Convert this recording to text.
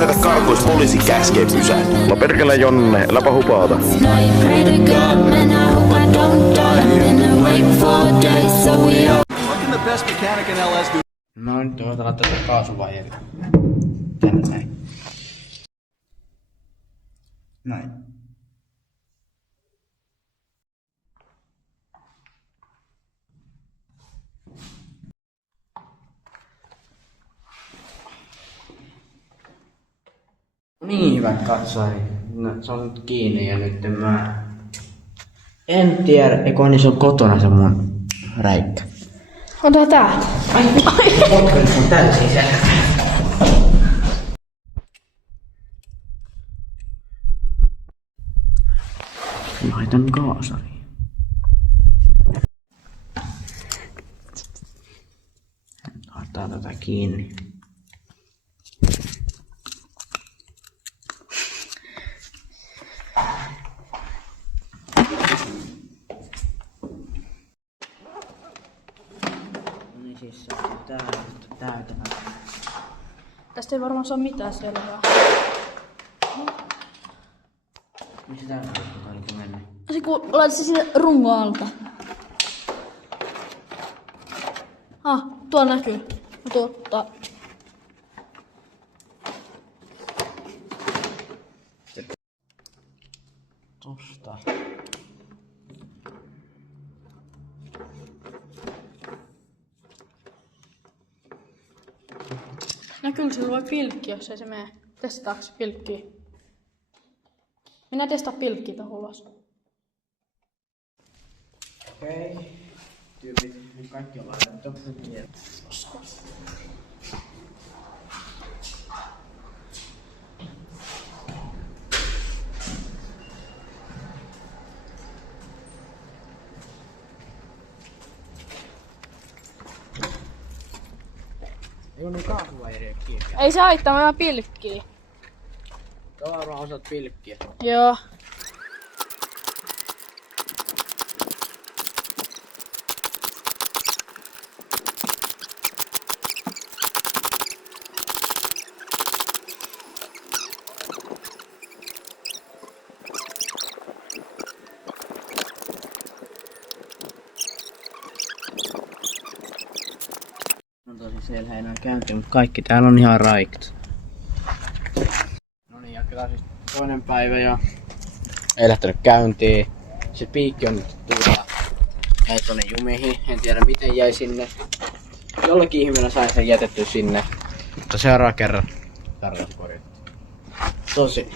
lähdetä karkuis, poliisi käskee pysähtyä. No perkele Jonne, äläpä hupaata. No nyt otetaan tätä kaasuvaiheita. Tänne näin. Näin. Niin, hyvät katsojat. No, se on nyt kiinni ja nyt mä... En tiedä, eikö se on kotona se mun räikkä. Ota tää. Ai, potkelut on täysin se. Laitan kaasariin. Laittaa tätä kiinni. Niin siis se on täytänä. Tästä ei varmaan saa mitään selvää. Missä tää on mennyt? Se kun laitat se sinne rungon alta. Tuolla näkyy. Totta. Tosta. Näkyykö se voi pilkki, jos ei se mene? Testaaks pilkkiä? Minä testaa pilkkiä tohon ulos. Okei. Tyypit, nyt kaikki on laitettu. Ei oo niin kaasuvaiheja kiinni. Ei se haittaa, mä pilkkii. Tuo varmaan osaat pilkkiä. Joo. No tosi siellä ei enää käynti, mutta kaikki täällä on ihan raikt. No niin, jatketaan siis toinen päivä ja ei lähtenyt käyntiin. Se piikki on nyt tuolla. Jäi tonne jumiin, en tiedä miten jäi sinne. Jollakin ihmeellä sain sen jätetty sinne. Mutta seuraava kerran tarvitsi korjata. Tosi